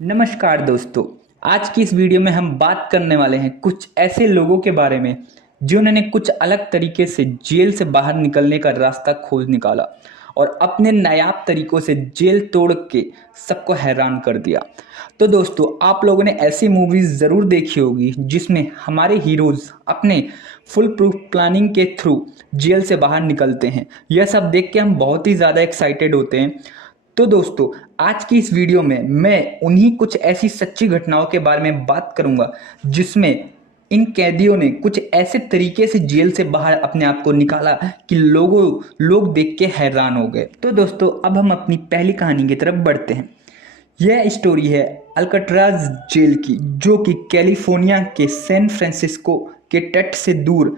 नमस्कार दोस्तों। आज की इस वीडियो में हम बात करने वाले हैं कुछ ऐसे लोगों के बारे में जिन्होंने कुछ अलग तरीके से जेल से बाहर निकलने का रास्ता खोज निकाला और अपने नायाब तरीकों से जेल तोड़ के सबको हैरान कर दिया। तो दोस्तों, आप लोगों ने ऐसी मूवीज ज़रूर देखी होगी जिसमें हमारे हीरोज अपने फुल प्रूफ प्लानिंग के थ्रू जेल से बाहर निकलते हैं। यह सब देख के हम बहुत ही ज़्यादा एक्साइटेड होते हैं। तो दोस्तों, आज की इस वीडियो में मैं उन्हीं कुछ ऐसी सच्ची घटनाओं के बारे में बात करूंगा जिसमें इन कैदियों ने कुछ ऐसे तरीके से जेल से बाहर अपने आप को निकाला कि लोग देख के हैरान हो गए। तो दोस्तों, अब हम अपनी पहली कहानी की तरफ बढ़ते हैं। यह स्टोरी है अल्काट्राज जेल की, जो कि कैलिफोर्निया के सैन फ्रांसिस्को के तट से दूर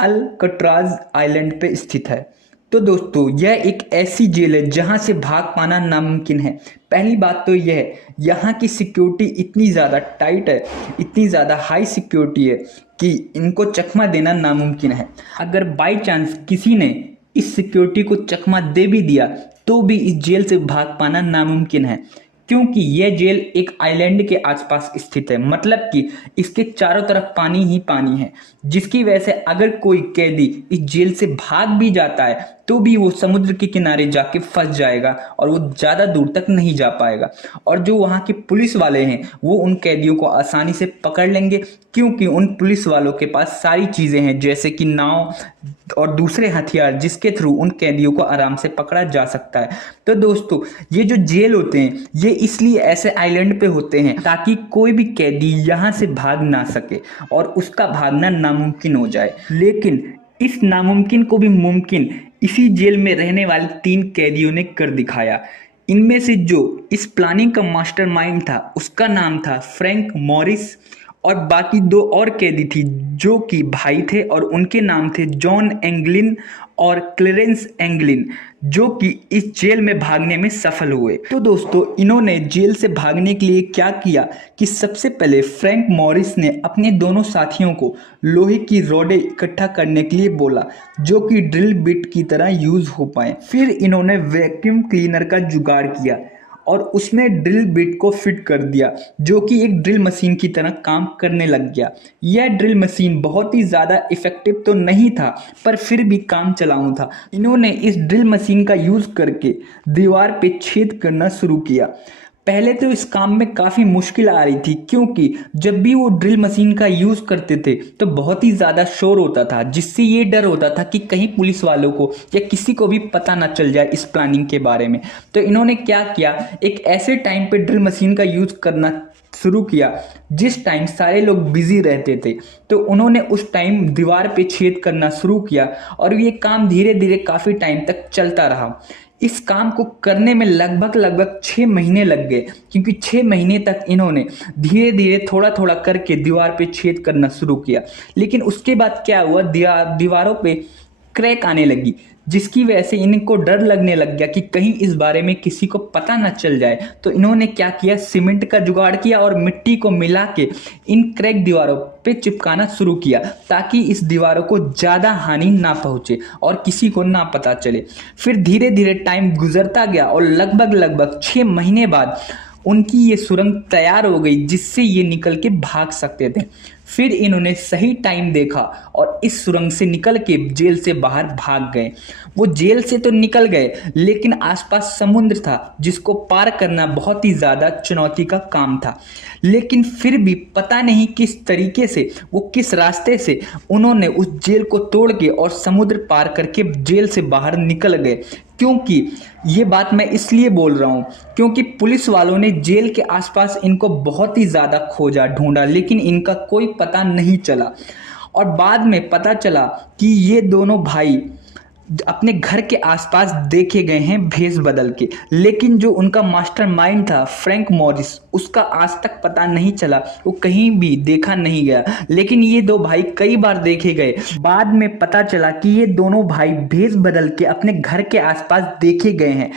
अल्काट्राज आइलैंड पे स्थित है। तो दोस्तों, यह एक ऐसी जेल है जहां से भाग पाना नामुमकिन है। पहली बात तो यह है, यहाँ की सिक्योरिटी इतनी ज़्यादा टाइट है, इतनी ज़्यादा हाई सिक्योरिटी है कि इनको चकमा देना नामुमकिन है। अगर बाई चांस किसी ने इस सिक्योरिटी को चकमा दे भी दिया तो भी इस जेल से भाग पाना नामुमकिन है, क्योंकि यह जेल एक आइलैंड के आसपास स्थित है। मतलब कि इसके चारों तरफ पानी ही पानी है, जिसकी वजह से अगर कोई कैदी इस जेल से भाग भी जाता है तो भी वो समुद्र के किनारे जाके फंस जाएगा और वो ज़्यादा दूर तक नहीं जा पाएगा। और जो वहाँ के पुलिस वाले हैं वो उन कैदियों को आसानी से पकड़ लेंगे, क्योंकि उन पुलिस वालों के पास सारी चीज़ें हैं, जैसे कि नाव और दूसरे हथियार, जिसके थ्रू उन कैदियों को आराम से पकड़ा जा सकता है। तो दोस्तों, ये जो जेल होते हैं ये इसलिए ऐसे आइलैंड पे होते हैं ताकि कोई भी कैदी यहाँ से भाग ना सके और उसका भागना नामुमकिन हो जाए। लेकिन इस नामुमकिन को भी मुमकिन इसी जेल में रहने वाले 3 कैदियों ने कर दिखाया। इनमें से जो इस प्लानिंग का मास्टरमाइंड था उसका नाम था फ्रैंक मॉरिस, और बाकी 2 और कैदी थी जो कि भाई थे और उनके नाम थे जॉन एंगलिन और क्लेरेंस एंगलिन, जो कि इस जेल में भागने में सफल हुए। तो दोस्तों, इन्होंने जेल से भागने के लिए क्या किया कि सबसे पहले फ्रैंक मॉरिस ने अपने दोनों साथियों को लोहे की रॉडें इकट्ठा करने के लिए बोला, जो कि ड्रिल बिट की तरह यूज हो पाए। फिर इन्होंने वैक्यूम क्लीनर का जुगाड़ किया और उसमें ड्रिल बिट को फिट कर दिया, जो कि एक ड्रिल मशीन की तरह काम करने लग गया। यह ड्रिल मशीन बहुत ही ज़्यादा इफेक्टिव तो नहीं था, पर फिर भी काम चलाऊ था। इन्होंने इस ड्रिल मशीन का यूज़ करके दीवार पे छेद करना शुरू किया। पहले तो इस काम में काफ़ी मुश्किल आ रही थी, क्योंकि जब भी वो ड्रिल मशीन का यूज़ करते थे तो बहुत ही ज़्यादा शोर होता था, जिससे ये डर होता था कि कहीं पुलिस वालों को या किसी को भी पता ना चल जाए इस प्लानिंग के बारे में। तो इन्होंने क्या किया, एक ऐसे टाइम पे ड्रिल मशीन का यूज़ करना शुरू किया जिस टाइम सारे लोग बिजी रहते थे। तो उन्होंने उस टाइम दीवार पे छेद करना शुरू किया और ये काम धीरे धीरे काफ़ी टाइम तक चलता रहा। इस काम को करने में लगभग 6 महीने लग गए, क्योंकि 6 महीने तक इन्होंने धीरे धीरे थोड़ा थोड़ा करके दीवार पे छेद करना शुरू किया। लेकिन उसके बाद क्या हुआ, दीवारों पे क्रैक आने लगी, जिसकी वजह से इनको डर लगने लग गया कि कहीं इस बारे में किसी को पता ना चल जाए। तो इन्होंने क्या किया, सीमेंट का जुगाड़ किया और मिट्टी को मिला के इन क्रैक दीवारों पे चिपकाना शुरू किया, ताकि इस दीवारों को ज़्यादा हानि ना पहुँचे और किसी को ना पता चले। फिर धीरे धीरे टाइम गुजरता गया और लगभग 6 महीने बाद उनकी ये सुरंग तैयार हो गई, जिससे ये निकल के भाग सकते थे। फिर इन्होंने सही टाइम देखा और इस सुरंग से निकल के जेल से बाहर भाग गए। वो जेल से तो निकल गए, लेकिन आसपास समुद्र था जिसको पार करना बहुत ही ज़्यादा चुनौती का काम था। लेकिन फिर भी पता नहीं किस तरीके से, वो किस रास्ते से उन्होंने उस जेल को तोड़ के और समुद्र पार करके जेल से बाहर निकल गए। क्योंकि ये बात मैं इसलिए बोल रहा हूँ क्योंकि पुलिस वालों ने जेल के आसपास इनको बहुत ही ज़्यादा खोजा ढूंढा, लेकिन इनका कोई पता नहीं चला। और बाद में पता चला कि ये दोनों भाई अपने घर के आसपास देखे गए हैं भेष बदल के, लेकिन जो उनका मास्टरमाइंड था फ्रैंक मॉरिस, उसका आज तक पता नहीं चला, वो कहीं भी देखा नहीं गया। लेकिन ये 2 भाई कई बार देखे गए। बाद में पता चला कि ये दोनों भाई भेष बदल के अपने घर के आसपास देखे गए हैं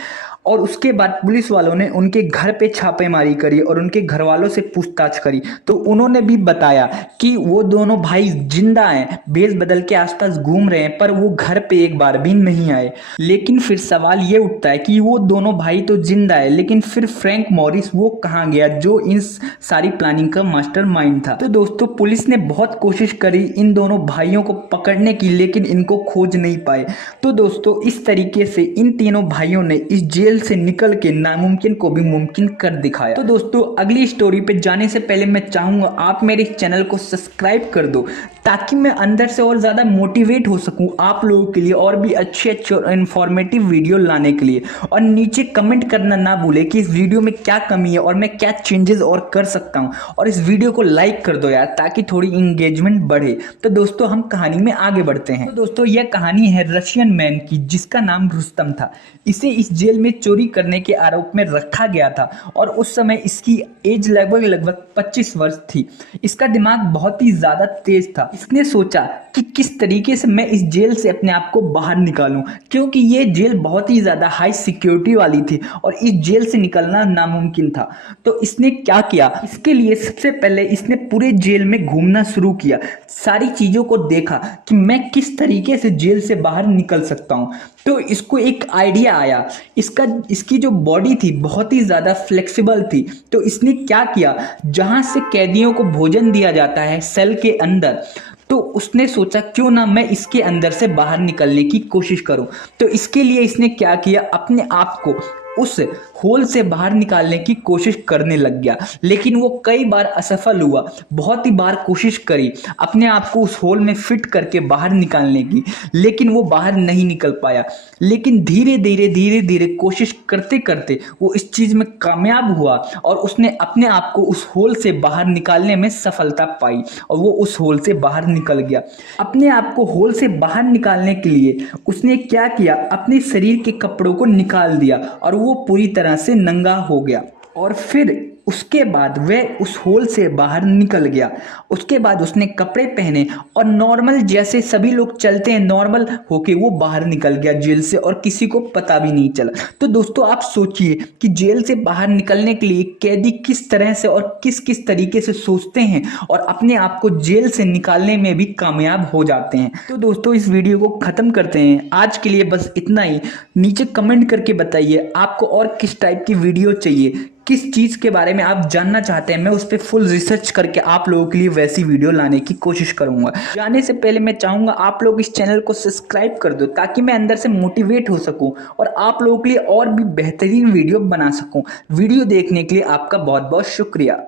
और उसके बाद पुलिस वालों ने उनके घर पे छापेमारी करी और उनके घर वालों से पूछताछ करी, तो उन्होंने भी बताया कि वो दोनों भाई जिंदा हैं, भेष बदल के आसपास घूम रहे हैं, पर वो घर पे एक बार भी नहीं आए। लेकिन फिर सवाल ये उठता है कि वो दोनों भाई तो जिंदा है, लेकिन फिर फ्रैंक मॉरिस वो कहाँ गया जो इन सारी प्लानिंग का मास्टरमाइंड था। तो दोस्तों पुलिस ने बहुत कोशिश करी इन दोनों भाइयों को पकड़ने की, लेकिन इनको खोज नहीं पाए। तो दोस्तों इस तरीके से इन तीनों भाइयों ने इस जेल से निकल के नामुमकिन को भी मुमकिन कर दिखाया। तो दोस्तों अगली स्टोरी पे जाने से पहले मैं चाहूंगा आप मेरे चैनल को सब्सक्राइब कर दो, ताकि मैं अंदर से और ज़्यादा मोटिवेट हो सकूं आप लोगों के लिए और भी अच्छे अच्छे और इन्फॉर्मेटिव वीडियो लाने के लिए। और नीचे कमेंट करना ना भूले कि इस वीडियो में क्या कमी है और मैं क्या चेंजेस और कर सकता हूं, और इस वीडियो को लाइक कर दो यार, ताकि थोड़ी इंगेजमेंट बढ़े। तो दोस्तों हम कहानी में आगे बढ़ते हैं। तो दोस्तों यह कहानी है रशियन मैन की, जिसका नाम रुस्तम था। इसे इस जेल में चोरी करने के आरोप में रखा गया था और उस समय इसकी एज लगभग 25 वर्ष थी। इसका दिमाग बहुत ही ज़्यादा तेज था। इसने सोचा कि किस तरीके से मैं इस जेल से अपने आप को बाहर निकालूं, क्योंकि ये जेल बहुत ही ज़्यादा हाई सिक्योरिटी वाली थी और इस जेल से निकलना नामुमकिन था। तो इसने क्या किया, इसके लिए सबसे पहले इसने पूरे जेल में घूमना शुरू किया, सारी चीज़ों को देखा कि मैं किस तरीके से जेल से बाहर निकल सकता हूँ। तो इसको एक आइडिया आया। इसकी जो बॉडी थी बहुत ही ज़्यादा फ्लेक्सिबल थी। तो इसने क्या किया, जहाँ से कैदियों को भोजन दिया जाता है सेल के अंदर, तो उसने सोचा क्यों ना मैं इसके अंदर से बाहर निकलने की कोशिश करूं। तो इसके लिए इसने क्या किया, अपने आप को उस होल से बाहर निकालने की कोशिश करने लग गया, लेकिन वो कई बार असफल हुआ। बहुत ही बार कोशिश करी अपने आप को उस होल में फिट करके बाहर निकालने की, लेकिन वो बाहर नहीं निकल पाया। लेकिन धीरे धीरे कोशिश करते करते वो इस चीज़ में कामयाब हुआ और उसने अपने आप को उस होल से बाहर निकालने में सफलता पाई और वो उस होल से बाहर निकल गया। अपने आप को होल से बाहर निकालने के लिए उसने क्या किया, अपने शरीर के कपड़ों को निकाल दिया और वो पूरी तरह से नंगा हो गया। और फिर उसके बाद वह उस होल से बाहर निकल गया। उसके बाद उसने कपड़े पहने और नॉर्मल जैसे सभी लोग चलते हैं नॉर्मल होके वो बाहर निकल गया जेल से, और किसी को पता भी नहीं चला। तो दोस्तों आप सोचिए कि जेल से बाहर निकलने के लिए कैदी किस तरह से और किस तरीके से सोचते हैं और अपने आप को जेल से निकालने में भी कामयाब हो जाते हैं। तो दोस्तों इस वीडियो को ख़त्म करते हैं, आज के लिए बस इतना ही। नीचे कमेंट करके बताइए आपको और किस टाइप की वीडियो चाहिए, किस चीज़ के बारे में आप जानना चाहते हैं। मैं उस पर फुल रिसर्च करके आप लोगों के लिए वैसी वीडियो लाने की कोशिश करूंगा। जाने से पहले मैं चाहूँगा आप लोग इस चैनल को सब्सक्राइब कर दो, ताकि मैं अंदर से मोटिवेट हो सकूं और आप लोगों के लिए और भी बेहतरीन वीडियो बना सकूं। वीडियो देखने के लिए आपका बहुत बहुत शुक्रिया।